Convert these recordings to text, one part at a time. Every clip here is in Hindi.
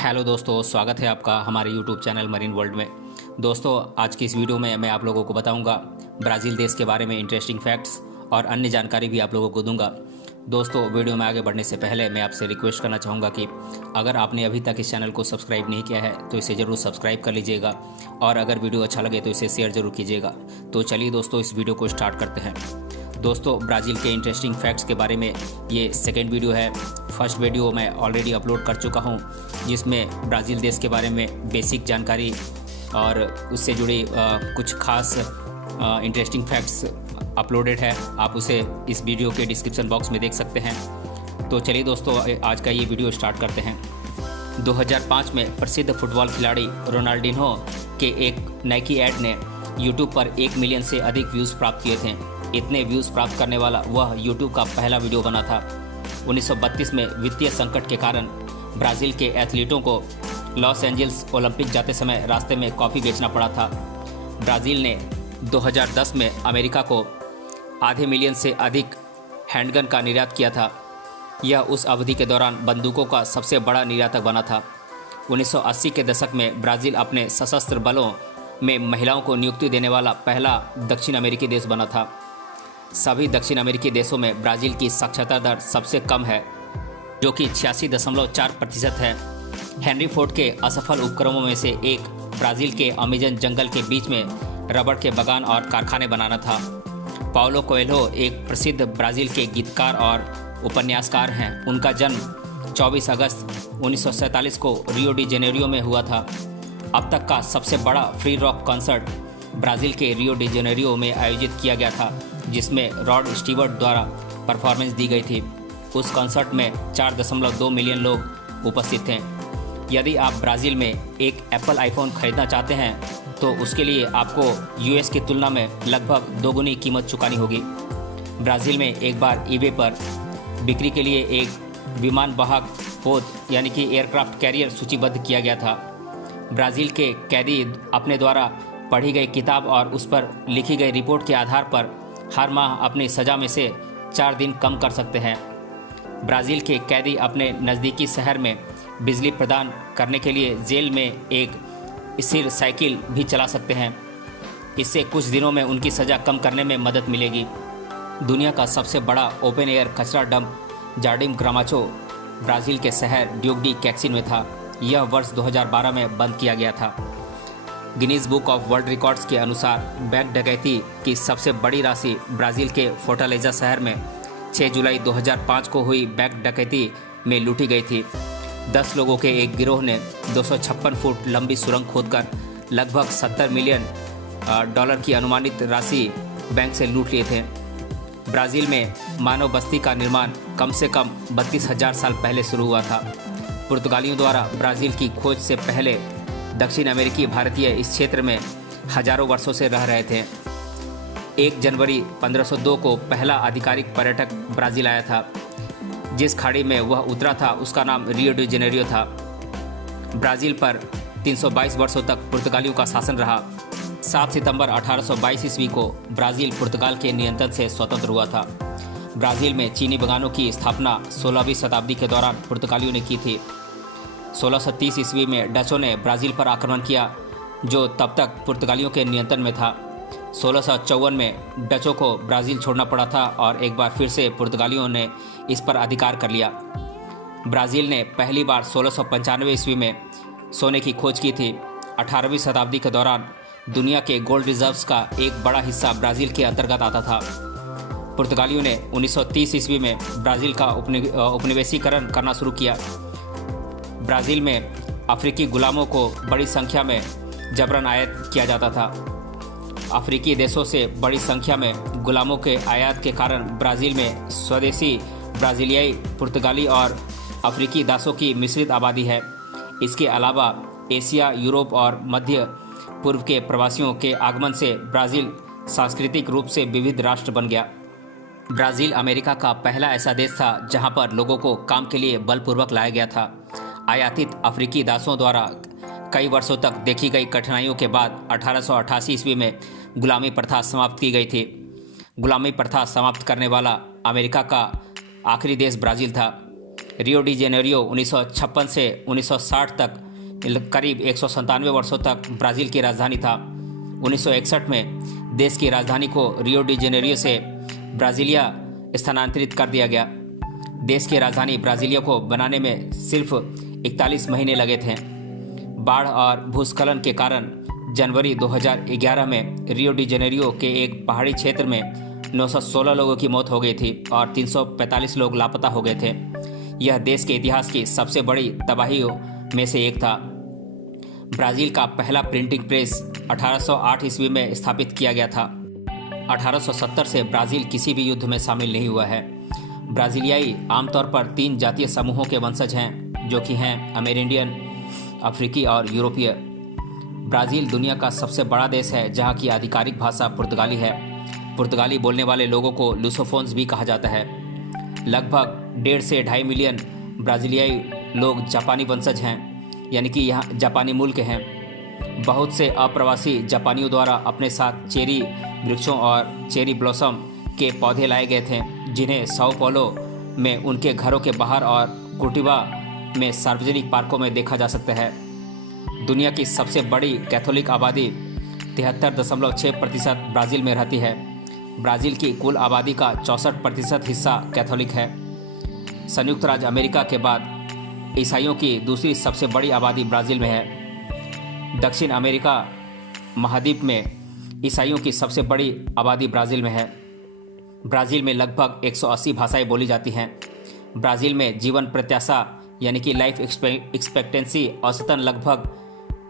हेलो दोस्तों, स्वागत है आपका हमारे यूट्यूब चैनल मरीन वर्ल्ड में। दोस्तों, आज की इस वीडियो में मैं आप लोगों को बताऊंगा ब्राज़ील देश के बारे में इंटरेस्टिंग फैक्ट्स और अन्य जानकारी भी आप लोगों को दूंगा। दोस्तों, वीडियो में आगे बढ़ने से पहले मैं आपसे रिक्वेस्ट करना चाहूँगा कि अगर आपने अभी तक इस चैनल को सब्सक्राइब नहीं किया है तो इसे ज़रूर सब्सक्राइब कर लीजिएगा और अगर वीडियो अच्छा लगे तो इसे शेयर ज़रूर कीजिएगा। तो चलिए दोस्तों, इस वीडियो को स्टार्ट करते हैं। दोस्तों, ब्राज़ील के इंटरेस्टिंग फैक्ट्स के बारे में ये सेकेंड वीडियो है। फर्स्ट वीडियो मैं ऑलरेडी अपलोड कर चुका हूँ जिसमें ब्राज़ील देश के बारे में बेसिक जानकारी और उससे जुड़ी कुछ खास इंटरेस्टिंग फैक्ट्स अपलोडेड है। आप उसे इस वीडियो के डिस्क्रिप्शन बॉक्स में देख सकते हैं। तो चलिए दोस्तों, आज का ये वीडियो स्टार्ट करते हैं। 2005 में प्रसिद्ध फुटबॉल खिलाड़ी रोनाल्डिन्हो के एक नाइकी ऐड ने यूट्यूब पर 1 मिलियन से अधिक व्यूज़ प्राप्त किए थे। इतने व्यूज़ प्राप्त करने वाला वह यूट्यूब का पहला वीडियो बना था। 1932 में वित्तीय संकट के कारण ब्राज़ील के एथलीटों को लॉस एंजल्स ओलंपिक जाते समय रास्ते में कॉफ़ी बेचना पड़ा था। ब्राज़ील ने 2010 में अमेरिका को आधे मिलियन से अधिक हैंडगन का निर्यात किया था। यह उस अवधि के दौरान बंदूकों का सबसे बड़ा निर्यातक बना था। 1980 के दशक में ब्राज़ील अपने सशस्त्र बलों में महिलाओं को नियुक्ति देने वाला पहला दक्षिण अमेरिकी देश बना था। सभी दक्षिण अमेरिकी देशों में ब्राज़ील की साक्षरता दर सबसे कम है, जो कि 86.4% है। हेनरी फोर्ड के असफल उपक्रमों में से एक ब्राज़ील के अमेजन जंगल के बीच में रबड़ के बागान और कारखाने बनाना था। पाउलो कोएल्हो एक प्रसिद्ध ब्राज़ील के गीतकार और उपन्यासकार हैं। उनका जन्म 24 अगस्त 1947 को रियो डी जेनेरियो में हुआ था। अब तक का सबसे बड़ा फ्री रॉक कॉन्सर्ट ब्राज़ील के रियो डी जेनेरियो में आयोजित किया गया था, जिसमें रॉड स्टीवर्ट द्वारा परफॉर्मेंस दी गई थी। उस कॉन्सर्ट में 4.2 मिलियन लोग उपस्थित थे। यदि आप ब्राज़ील में एक एप्पल आईफोन खरीदना चाहते हैं तो उसके लिए आपको यूएस की तुलना में लगभग दोगुनी कीमत चुकानी होगी। ब्राज़ील में एक बार ईबे पर बिक्री के लिए एक विमान वाहक पोत यानी कि एयरक्राफ्ट कैरियर सूचीबद्ध किया गया था। ब्राज़ील के कैदी अपने द्वारा पढ़ी गई किताब और उस पर लिखी गई रिपोर्ट के आधार पर हर माह अपनी सज़ा में से 4 दिन कम कर सकते हैं। ब्राज़ील के कैदी अपने नज़दीकी शहर में बिजली प्रदान करने के लिए जेल में एक स्थिर साइकिल भी चला सकते हैं। इससे कुछ दिनों में उनकी सज़ा कम करने में मदद मिलेगी। दुनिया का सबसे बड़ा ओपन एयर कचरा डंप जार्डिन ग्रामाचो ब्राज़ील के शहर ड्यूक डी कैक्सिन में था। यह वर्ष 2012 में बंद किया गया था। Guinness book of world records के अनुसार बैंक डकैती की सबसे बड़ी राशि ब्राज़ील के फोर्टालेजा शहर में 6 जुलाई 2005 को हुई बैंक डकैती में लूटी गई थी। 10 लोगों के एक गिरोह ने 256 फुट लंबी सुरंग खोदकर लगभग $70 मिलियन की अनुमानित राशि बैंक से लूट लिए थे। ब्राज़ील में मानव बस्ती का निर्माण कम से कम 32,000 साल पहले शुरू हुआ था। पुर्तगालियों द्वारा ब्राज़ील की खोज से पहले दक्षिण अमेरिकी भारतीय इस क्षेत्र में हजारों वर्षों से रह रहे थे। 1 जनवरी 1502 को पहला आधिकारिक पर्यटक ब्राज़ील आया था। जिस खाड़ी में वह उतरा था उसका नाम रियो डी जेनेरियो था। ब्राज़ील पर 322 वर्षों तक पुर्तगालियों का शासन रहा। 7 सितंबर 1822 ईस्वी को ब्राज़ील पुर्तगाल के नियंत्रण से स्वतंत्र हुआ था। ब्राज़ील में चीनी बागानों की स्थापना 16वीं शताब्दी के दौरान पुर्तगालियों ने की थी। 1630 ईस्वी में डचों ने ब्राज़ील पर आक्रमण किया, जो तब तक पुर्तगालियों के नियंत्रण में था। 1654 में डचों को ब्राज़ील छोड़ना पड़ा था और एक बार फिर से पुर्तगालियों ने इस पर अधिकार कर लिया। ब्राज़ील ने पहली बार 1695 ईस्वी में सोने की खोज की थी। 18वीं शताब्दी के दौरान दुनिया के गोल्ड रिजर्व्स का एक बड़ा हिस्सा ब्राज़ील के अंतर्गत आता था। पुर्तगालियों ने 1930 ईस्वी में ब्राज़ील का उपनिवेशीकरण करना शुरू किया। ब्राज़ील में अफ्रीकी गुलामों को बड़ी संख्या में जबरन आयात किया जाता था। अफ्रीकी देशों से बड़ी संख्या में गुलामों के आयात के कारण ब्राज़ील में स्वदेशी ब्राज़ीलियाई, पुर्तगाली और अफ्रीकी दासों की मिश्रित आबादी है। इसके अलावा एशिया, यूरोप और मध्य पूर्व के प्रवासियों के आगमन से ब्राज़ील सांस्कृतिक रूप से विविध राष्ट्र बन गया। ब्राज़ील अमेरिका का पहला ऐसा देश था जहां पर लोगों को काम के लिए बलपूर्वक लाया गया था। आयातित अफ्रीकी दासों द्वारा कई वर्षों तक देखी गई कठिनाइयों के बाद 1888 ईस्वी में गुलामी प्रथा समाप्त की गई थी। गुलामी प्रथा समाप्त करने वाला अमेरिका का आखिरी देश ब्राज़ील था। रियो डी जेनेरियो 1956 से 1960 तक करीब 197 वर्षों तक ब्राज़ील की राजधानी था। 1961 में देश की राजधानी को रियो डी जेनेरियो से ब्राज़ीलिया स्थानांतरित कर दिया गया। देश की राजधानी ब्राज़ीलिया को बनाने में सिर्फ 41 महीने लगे थे। बाढ़ और भूस्खलन के कारण जनवरी 2011 में रियो डी जेनेरियो के एक पहाड़ी क्षेत्र में 916 लोगों की मौत हो गई थी और 345 लोग लापता हो गए थे। यह देश के इतिहास की सबसे बड़ी तबाहियों में से एक था। ब्राज़ील का पहला प्रिंटिंग प्रेस 1808 ईस्वी में स्थापित किया गया था। 1870 से ब्राज़ील किसी भी युद्ध में शामिल नहीं हुआ है। ब्राज़ीलियाई आमतौर पर 3 जातीय समूहों के वंशज हैं, जो कि हैं अमेरिंडियन, अफ्रीकी और यूरोपीय। ब्राज़ील दुनिया का सबसे बड़ा देश है जहाँ की आधिकारिक भाषा पुर्तगाली है। पुर्तगाली बोलने वाले लोगों को लुसोफोन्स भी कहा जाता है। लगभग 1.5 से 2.5 मिलियन ब्राज़ीलियाई लोग जापानी वंशज हैं, यानी कि यहाँ जापानी मूल के हैं। बहुत से अप्रवासी जापानियों द्वारा अपने साथ चेरी वृक्षों और चेरी ब्लॉसम के पौधे लाए गए थे, जिन्हें साओ paulo में उनके घरों के बाहर और कुर्टिबा में सार्वजनिक पार्कों में देखा जा सकता है। दुनिया की सबसे बड़ी कैथोलिक आबादी 73.6% ब्राज़ील में रहती है। ब्राज़ील की कुल आबादी का 64% हिस्सा कैथोलिक है। संयुक्त राज्य अमेरिका के बाद ईसाइयों की दूसरी सबसे बड़ी आबादी ब्राज़ील में है। दक्षिण अमेरिका महाद्वीप में ईसाइयों की सबसे बड़ी आबादी ब्राज़ील में है। ब्राज़ील में लगभग 180 भाषाएं बोली जाती हैं। ब्राज़ील में जीवन प्रत्याशा यानी कि लाइफ एक्सपेक्टेंसी औसतन लगभग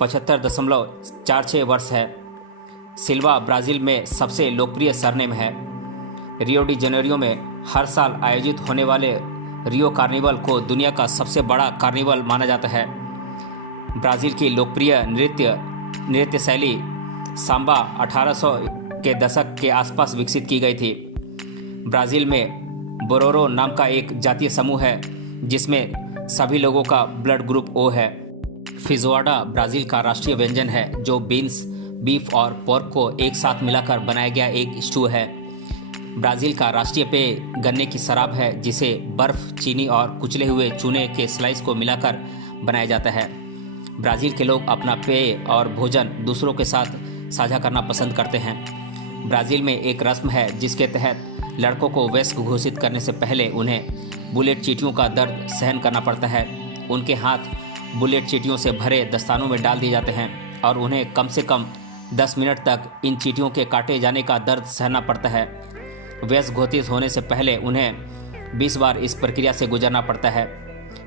75.46 वर्ष है। सिल्वा ब्राज़ील में सबसे लोकप्रिय सरनेम है। रियो डी जेनेरियो में हर साल आयोजित होने वाले रियो कार्निवल को दुनिया का सबसे बड़ा कार्निवल माना जाता है। ब्राज़ील की लोकप्रिय नृत्य शैली सांबा 1800 के दशक के आसपास विकसित की गई थी। ब्राज़ील में बोरोरो नाम का एक जातीय समूह है, जिसमें सभी लोगों का ब्लड ग्रुप ओ है। फिजोआडा ब्राज़ील का राष्ट्रीय व्यंजन है, जो बीन्स, बीफ और पोर्क को एक साथ मिलाकर बनाया गया एक स्टू है। ब्राज़ील का राष्ट्रीय पेय गन्ने की शराब है, जिसे बर्फ़, चीनी और कुचले हुए चूने के स्लाइस को मिलाकर बनाया जाता है। ब्राज़ील के लोग अपना पेय और भोजन दूसरों के साथ साझा करना पसंद करते हैं। ब्राज़ील में एक रस्म है जिसके तहत लड़कों को वयस्क घोषित करने से पहले उन्हें बुलेट चींटियों का दर्द सहन करना पड़ता है। उनके हाथ बुलेट चींटियों से भरे दस्तानों में डाल दिए जाते हैं और उन्हें कम से कम 10 मिनट तक इन चींटियों के काटे जाने का दर्द सहना पड़ता है। वयस्क घोषित होने से पहले उन्हें 20 बार इस प्रक्रिया से गुजरना पड़ता है।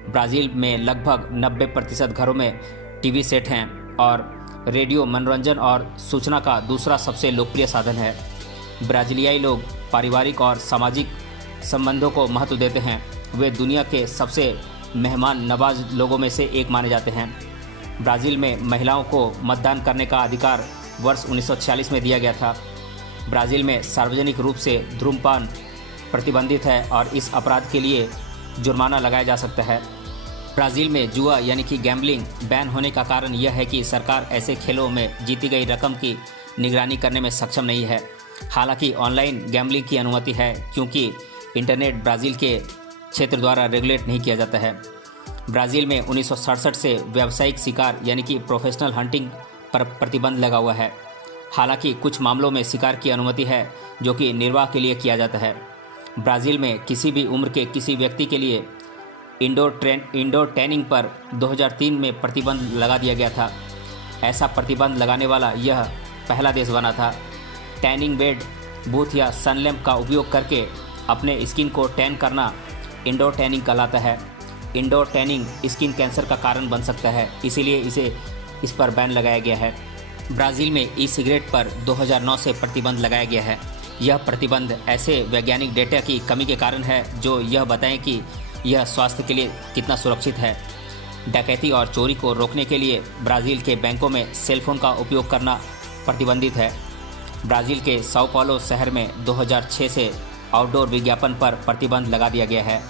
ब्राज़ील में लगभग 90% घरों में टीवी सेट हैं और रेडियो मनोरंजन और सूचना का दूसरा सबसे लोकप्रिय साधन है। ब्राज़ीलियाई लोग पारिवारिक और सामाजिक संबंधों को महत्व देते हैं। वे दुनिया के सबसे मेहमान नवाज लोगों में से एक माने जाते हैं। ब्राज़ील में महिलाओं को मतदान करने का अधिकार वर्ष 1946 में दिया गया था। ब्राज़ील में सार्वजनिक रूप से धूम्रपान प्रतिबंधित है और इस अपराध के लिए जुर्माना लगाया जा सकता है। ब्राज़ील में जुआ यानी कि गैम्बलिंग बैन होने का कारण यह है कि सरकार ऐसे खेलों में जीती गई रकम की निगरानी करने में सक्षम नहीं है। हालांकि ऑनलाइन गैम्बलिंग की अनुमति है, क्योंकि इंटरनेट ब्राज़ील के क्षेत्र द्वारा रेगुलेट नहीं किया जाता है। ब्राज़ील में 1967 से व्यावसायिक शिकार यानी कि प्रोफेशनल हंटिंग पर प्रतिबंध लगा हुआ है। हालांकि कुछ मामलों में शिकार की अनुमति है, जो कि निर्वाह के लिए किया जाता है। ब्राज़ील में किसी भी उम्र के किसी व्यक्ति के लिए इंडोर टैनिंग पर 2003 में प्रतिबंध लगा दिया गया था। ऐसा प्रतिबंध लगाने वाला यह पहला देश बना था। टैनिंग बेड, बूथ या सनलैम्प का उपयोग करके अपने स्किन को टैन करना इंडोर टैनिंग कहलाता है। इंडोर टैनिंग स्किन कैंसर का कारण बन सकता है, इसीलिए इस पर बैन लगाया गया है। ब्राज़ील में ई सिगरेट पर 2009 से प्रतिबंध लगाया गया है। यह प्रतिबंध ऐसे वैज्ञानिक डेटा की कमी के कारण है जो यह बताएं कि यह स्वास्थ्य के लिए कितना सुरक्षित है। डकैती और चोरी को रोकने के लिए ब्राज़ील के बैंकों में सेलफोन का उपयोग करना प्रतिबंधित है। ब्राज़ील के साओ paulo शहर में 2006 से आउटडोर विज्ञापन पर प्रतिबंध लगा दिया गया है।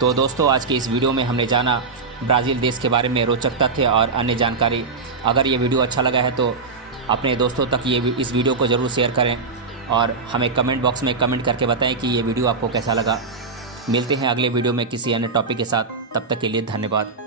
तो दोस्तों, आज की इस वीडियो में हमने जाना ब्राज़ील देश के बारे में रोचक तथ्य और अन्य जानकारी। अगर ये वीडियो अच्छा लगा है तो अपने दोस्तों तक इस वीडियो को ज़रूर शेयर करें और हमें कमेंट बॉक्स में कमेंट करके बताएं कि ये वीडियो आपको कैसा लगा। मिलते हैं अगले वीडियो में किसी अन्य टॉपिक के साथ। तब तक के लिए धन्यवाद।